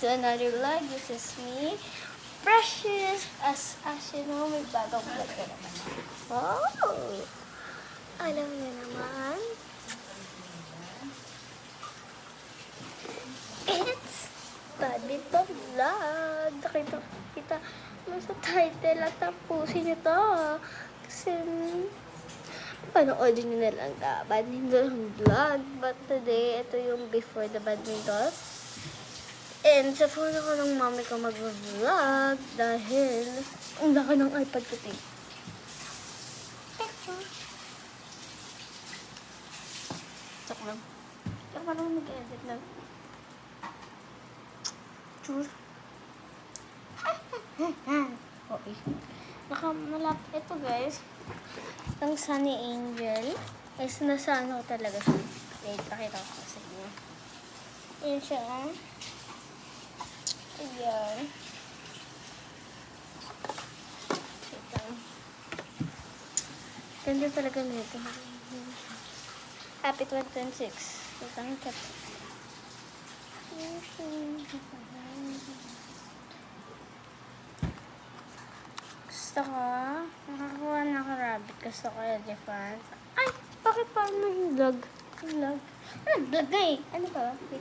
to another vlog. This is me, Precious. As you know, may bagong vlog na naman. Oh! Alam niyo naman. It's Badminton Vlog. Nakita mo sa title at tapusin niyo to. Kasi panoodin nyo na lang na badminton vlog. But today, ito yung before the badminton. And sa phone ako ng mami ko mag-vlog dahil ang laki ng iPad ko. Tsaka lang. Tsaka pa lang mag-edit lang. Chur. Okay. Nakamalap. Ito guys. Ang Sunny Angel is nasa ano talaga siya. Wait, pakita ko sa inyo. Ayan siya. Ayan. Wait lang. Ganda talaga nito. Happy 2026. Wait lang. Gusto ko, nakakuha na ako rabbit. Gusto ko elephant. Ay! Bakit pa yung vlog? Vlog? Ano vlog na eh? Ano ba? Wait.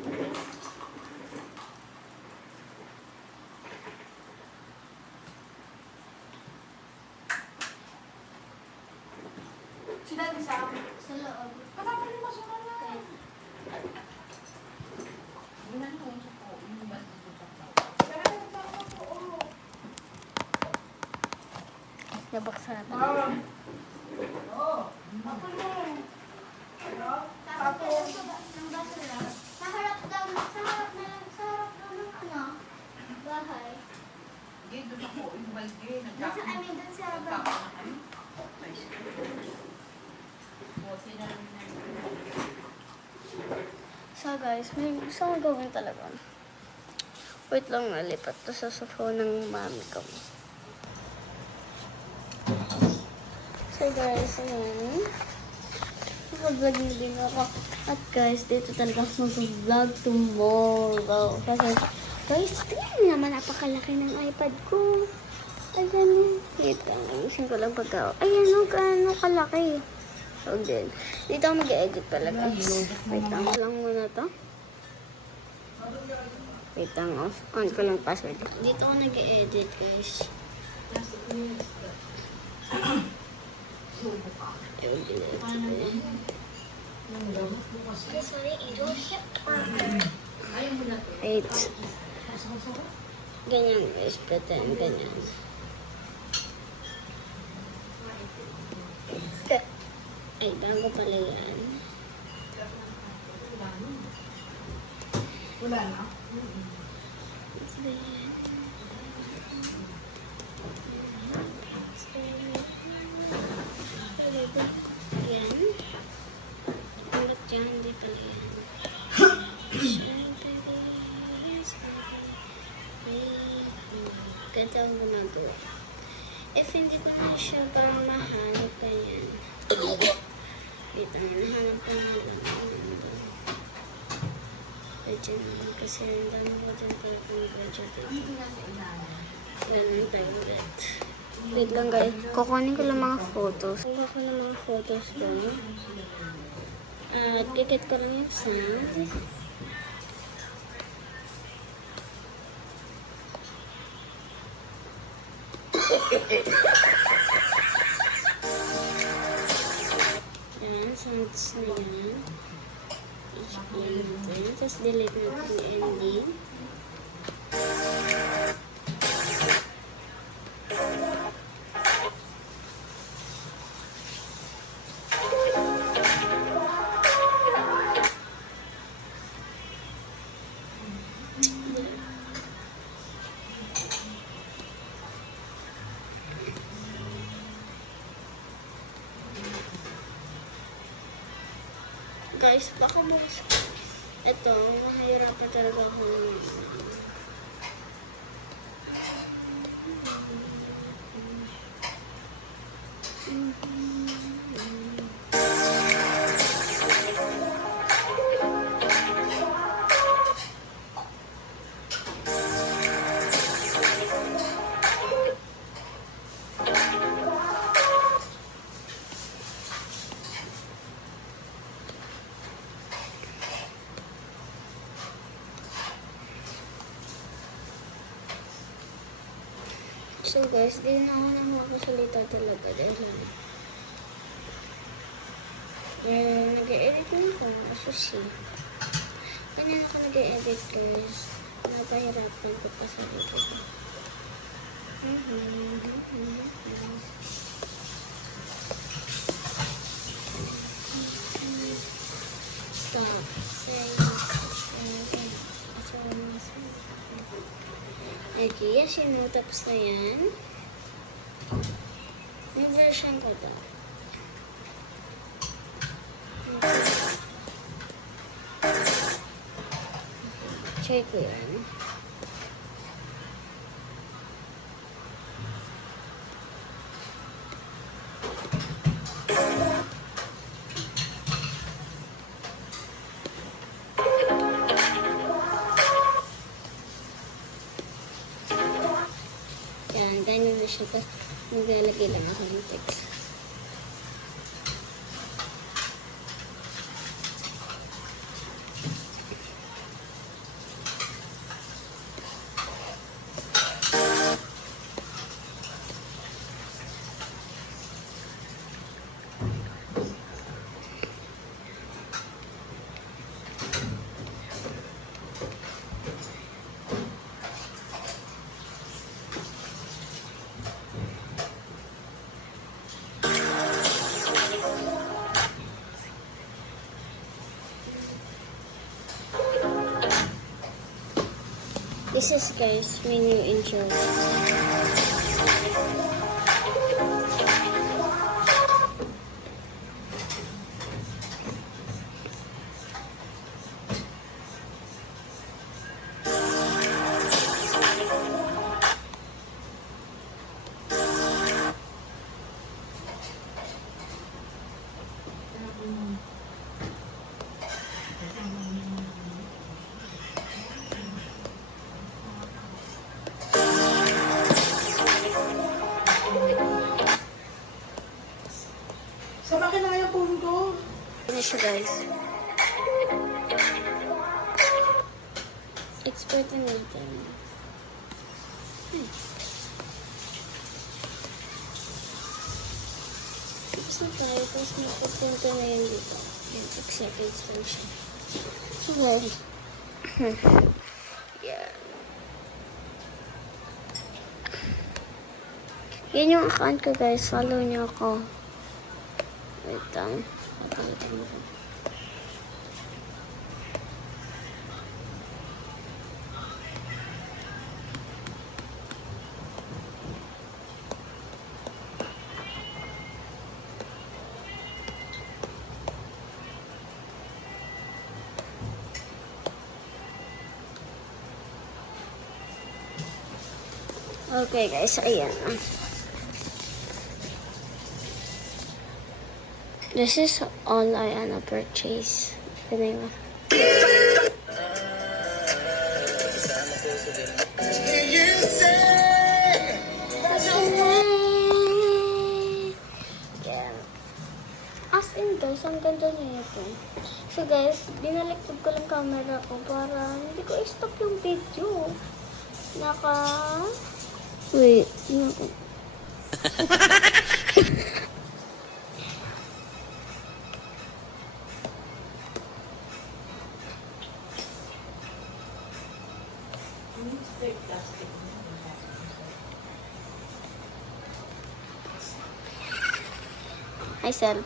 Sinabi sa akin. Sa loob. Katapos yung masura na. Ginan ko yung suko. Yung ba dito sa tao? Nabaksan natin. Oo. Ako mo. Tapos. Sa harap daw ng ano? Bahay. Dito ako. Yung balde. Nasa amin dun sa bahay. So guys, may gusto kong gawin talaga. Wait lang, nalipat to sa phone ng mami ko. So guys, ayan. Naka-vlog na din ako. At guys, dito talaga ako mag-vlog tomorrow. Kasi guys, tingnan niyo naman, napakalaki ng iPad ko. Ayan. Wait lang, ayusin ko lang pagka. Ayan, gaano kalaki. So din. Dito ako mag-edit pala guys. Wait lang muna to. Wait lang, on ko lang password. Dito ako nag-edit guys. Wait. Ganyan guys, pretend ganyan. Ay, bago pala yan. Wala na. Yan. Ulat yan, dito yan. Ganda ang gunagawa. If hindi ko na siya parang mahanap ka yan. Wait, nahanap ko nga lang. Medyo naman kasi ang dami ko dyan pala kung medyo dito. Ganun tablet. Wait lang guys. Kukunin ko lang mga photos. Kukunin ko lang mga photos doon. At kikit ko lang yung sound. Ayan, sounds na yan. Ayan natin. Tapos delete natin yung ending. Guys, baka bukas. Ito, mahihirapan talaga ako. So guys, di na ako nakakasalita talaga dahil nag-e-edit na ako. Asusi. Ganyan ako nag-e-edit guys. Napahirapan ko pa sa dito ko. Stop. Okay, yes, tapos na yan. May version ko daw. Check ko yan. Yan, ganyan na siya. Tapos maglalagay lang ako ng text. This is guys, my new intro. Sama ka na nga yung phone ko. Ano siya guys? Expert in editing. Tapos na tayo, tapos magpapunta na yun dito. Yan, acceptance lang siya. So guys, yan. Yan yung account ko guys, follow niyo ako. Wait lang. Papalitan ko. Okay guys, ayan. This is all I wanna purchase. Anyway. Yeah. As in guys, ang ganda na ito. So guys, binaliktad ko lang camera ko para hindi ko i-stop yung video. Wait. Hi, self.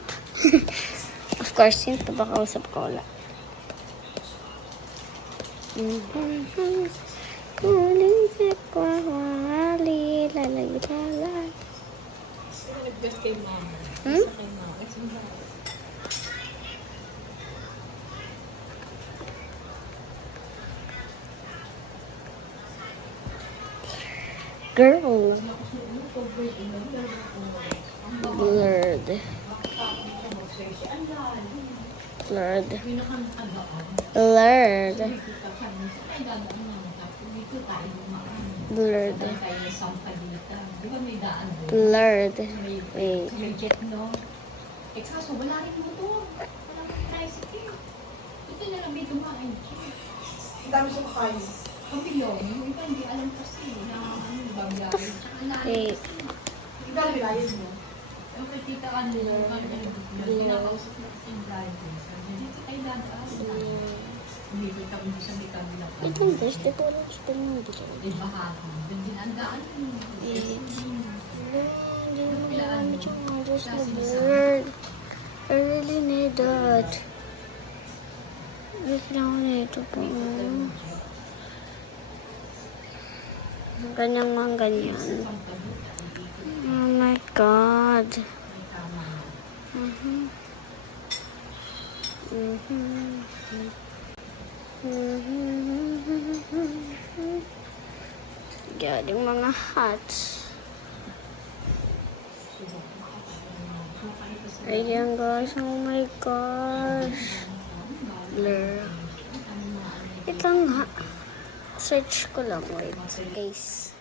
Of course, yun ito baka usap ko wala. Kuling sa kwawali, lalay. Nag-just kay mama. Hmm? Kay mama. Girl. Blurred. Blurred. Blurred. Blurred. Blurred. Wait. May jet, no? Eh, kaso wala rin motor. Wala rin tricycle. Ito na lang may dumaan. Ang dami sa makain. Ang bilong. Yung iba hindi alam kasi na ano, Eh, Yung dalilayan mo. Yung kay Tita Anlo, pinakausap na yung driver. Sabi, dito kayo dadaan. Umikot ako sa may kabila pa. wait lang guys, di ko alam sa tingin dito. Eh, baka ako. Doon din ang daan. Hindi mo magamit yung oras na bird. I really need that. Wait lang ako nito po. Ganyan mga ganyan. Oh my God. Galing mga hats. Ayan guys, oh my gosh. Blur. Wait lang ha. Search ko lang, wait. Guys.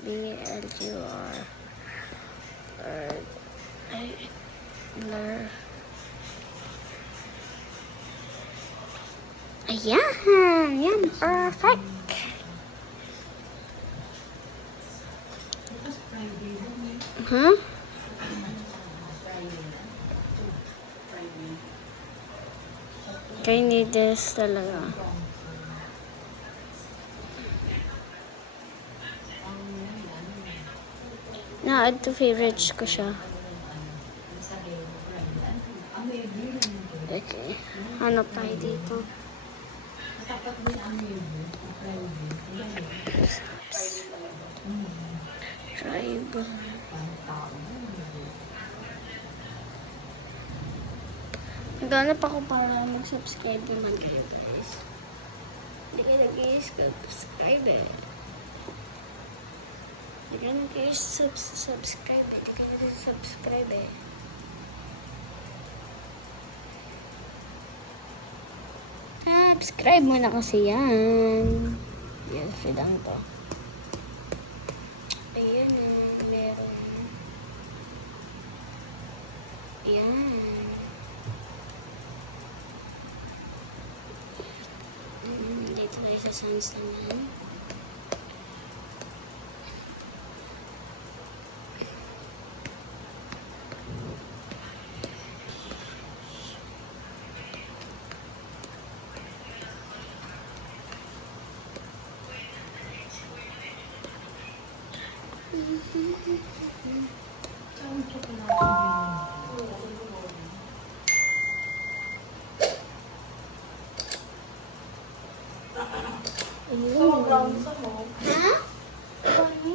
B-L-U-R. Blur. Ay, blur. Ayan! Yan, perfect! Huh? Kaya need this talaga. Na-add to favorites ko siya. Okay. Hanap tayo dito. Tribe. Naghanap ako para mag-subscribe naman kayo guys. Hindi kayo nag-subscribe eh. Hindi kayo nag-subscribe. Hindi kayo nag-subscribe eh. Subscribe mo na kasi yan. Yan, free lang to. Ayan na, meron. Ayan. Dito tayo sa sandstone. Ha? Ano?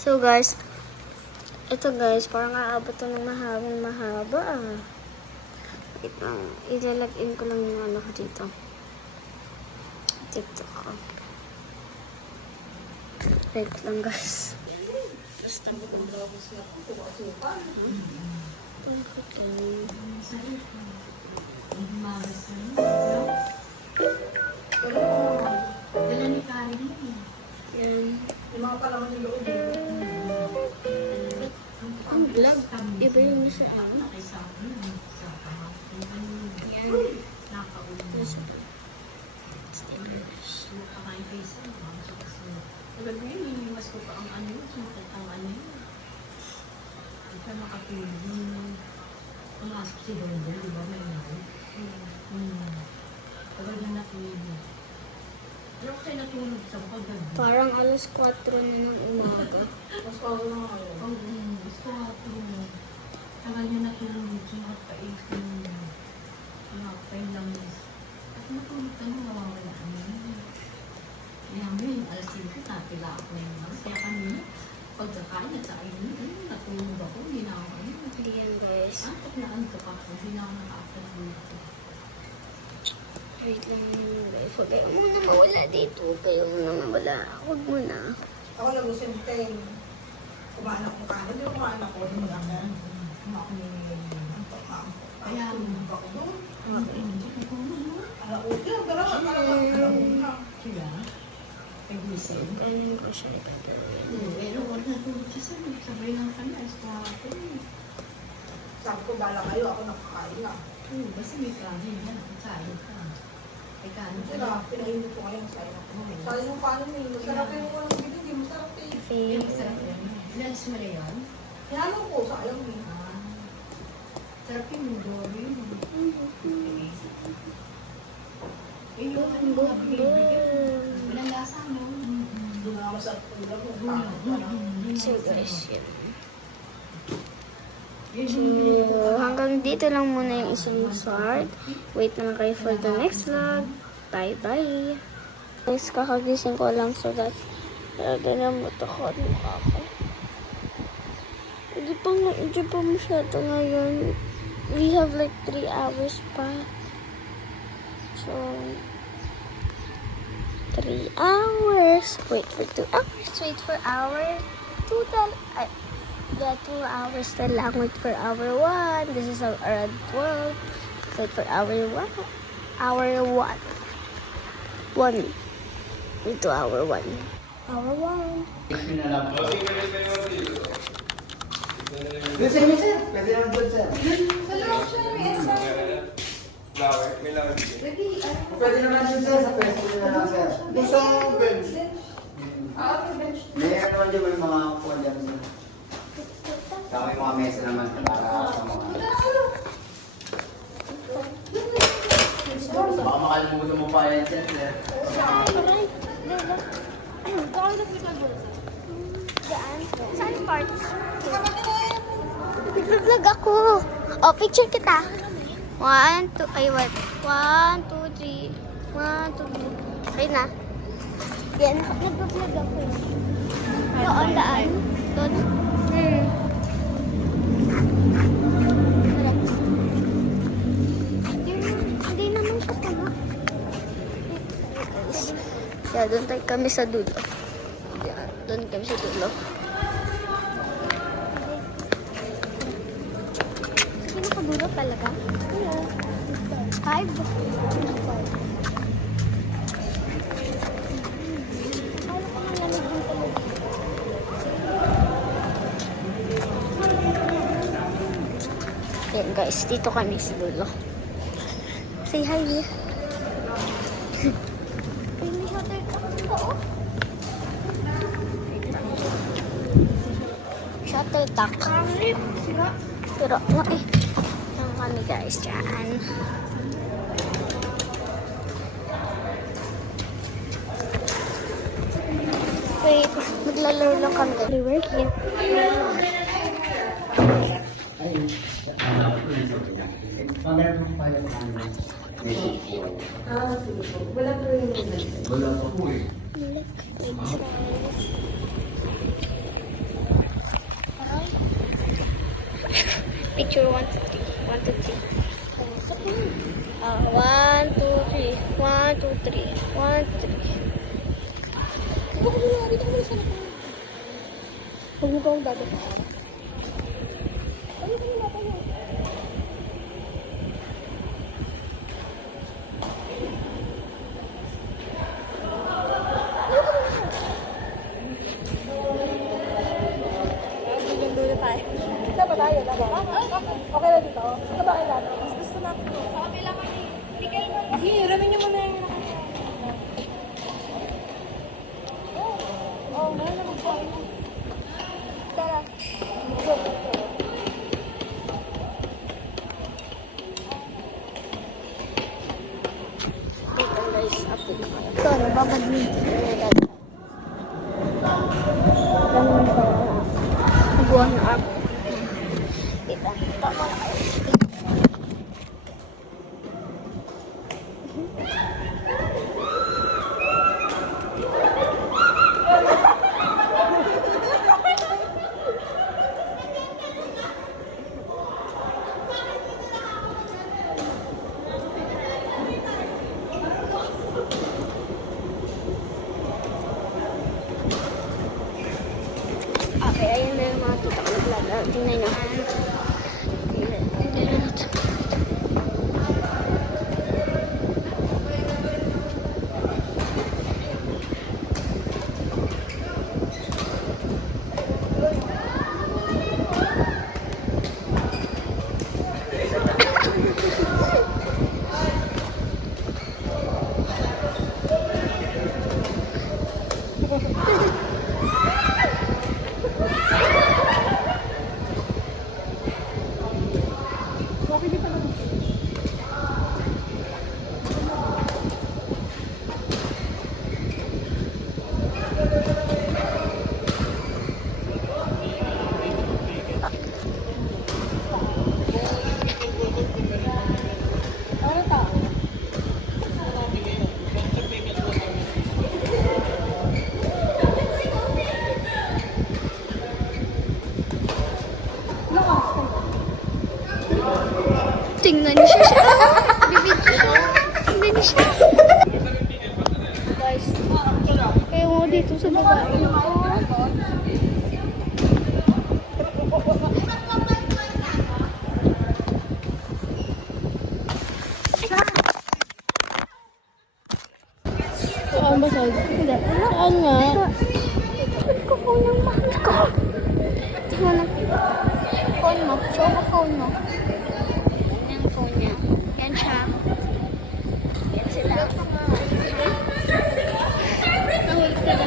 So guys, ito guys, parang aabot to ng mahaba ah. Wait lang, ilalagin ko lang yung ano ko dito. TikTok ko. Wait lang guys. Basta ko kung browse na ito. Bakit ganyan? Dala ni Karen yun. Yan. Yung mga palaman yung loob. Ang vlog, iba yung nasa ano. Yan. Nasa stickers. Maganda yun, minimas ko pa ang ano yun, sumakit ang ano yun. Hindi ka makapilin. Pumasok si Dondo, di ba? May naku. Tagal na natulog. Pero kasi natulog sa pagod. Parang alas 4 na ng umaga. Mas pawala na nga yun. Oo, gusto nga tulog. Tagal niya natulog, sumakit pa is ko yun. Nakapay lang is. At matulog ka na, nawawala ka na. Kaya ngayon, alas 5, natila ako na yun. Kaya kanina, pagkakain at sa ayun, natulog ako, hindi na ako ayun. Hindi yan guys. Antok na antok ako, hindi na ako naka-after dito. Wait lang guys. Huwag kayo muna mawala dito. Huwag kayo muna mawala. Huwag muna. Ako nag-usinteng. Kumain ako kanin. Hindi ko kumain ako. Hindi mo Kaya, sila, pag-isip. Kainin ko siya ipagawin. Pero wala natulog siya sabay lang kami as kahapon. Sabi ko, bala kayo, ako nakakain na. Oo, basta may kanin yan. Kain ka. May kanin ka. Sila, pinahinit ko kayong sayo ako. Sayo yung kanin eh. Masarap yung walang bibig, hindi masarap eh. Yung masarap yan. Inalis mo na yan? Hinalo ko, sayang eh. Sarap yung dory. Eh, yung ano mga bigay-bigay. Walang lasa, no? Doon na masarap ko lang. So guys, yun. Yun So, hanggang dito lang muna yung isang start. Wait na lang kayo for the next vlog. Bye-bye. Guys, kakagising ko lang so that nagamot ako at mukha ko. Hindi pa masyado ngayon. We have like 3 hours pa. So, 3 hours. Wait for 2 hours. Wait for hour 2. Yeah, 2 hours na lang. Wait for hour 1. This is around 12. Wait for hour 1. Hour 1. 1. Wait to hour 1. Hour 1. Sir, sir. Pwede naman doon, sir. Flower, may flower din. Pwede naman doon, sir. Sa pwesto nyo na lang, sir. Doon sa bench. May ano naman dyan, may mga kuha dyan, sir. Saka may mga mesa naman para sa mga... Baka makalimutan mo pa yan, sir. Saan part? Nag-vlog ako. Oh, picture kita. 1, 2, ay what? 1, 2, 3. 1, 2, 3. Okay na. Yan, nag-vlog ako. Doon, daan. Doon. Wala. Hindi naman siya tama. Yeah, doon tayo kami sa dulo. Yeah, doon kami sa dulo. Sige, nakadulo talaga. Hello. 5. Yan guys, dito kami sa dulo. Say hi. May shutter po. Shuttlecock. Pero, okay. Yan kami guys dyan. Wait, maglalaro lang kami. We're here. Meron po pala ng ano. Wala po rin yun. Wala pa po eh. Look, wait guys. Picture 1, 2, 3. 1, 2, 3. 1, 2, 3. 1, 2, 3. 1, 2, 3. Huwag mo kong dati. Okay na dito. Ito ba kayo dati? Mas gusto na ako. Sa kabila kami. Bigay na. Hindi, ramin niyo muna yung Oo, meron na magpain. Tara. Go. Dito guys, update na. Ito, nababadminton. Ganun pa. Buwan na up. Kita. Tama na kayo. Okay, ayun na yung mga kita ko naglalaro. Tingnan nyo. Tingnan niyo siya. Bibig siya. Tingnan niyo siya. Guys, kaya mo dito sa babae ko. Saan ba sa? Saan nga? Bakit ko phone ng mahal ko? Tingnan na. Phone mo. Show mo phone mo. Yan yung phone niya. Yan siya. Yan sila. Nahuli ka na.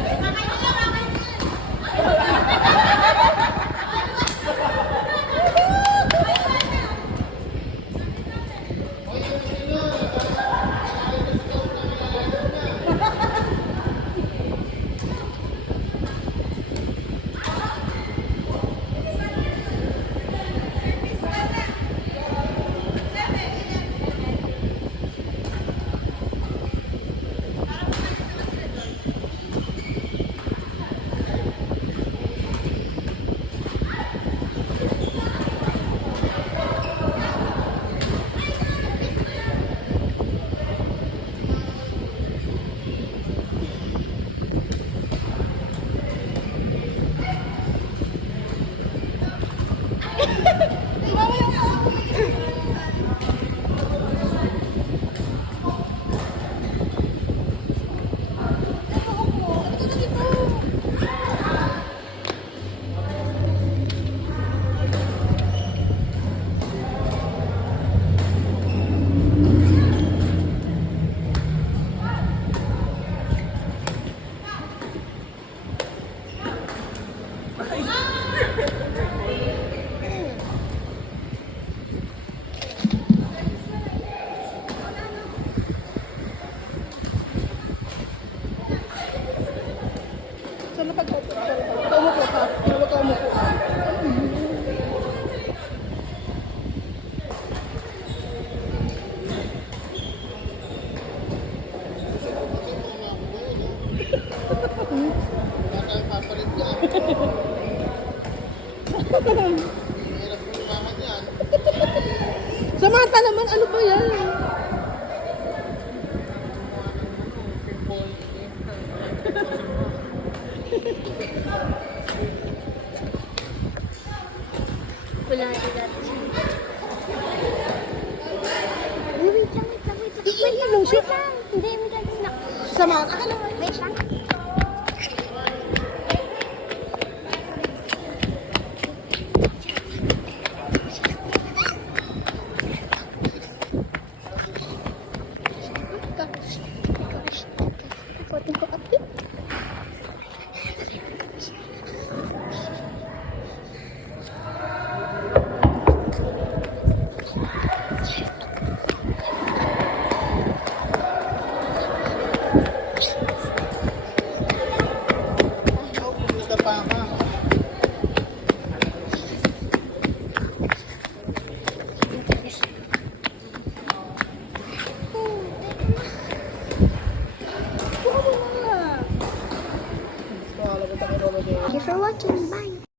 Samantha naman, ano ba yan? Wala na dati. Wait lang. Iinom siya. Hindi, may gagawin na. Samantha ka naman. Wait lang. Thank you for watching. Bye.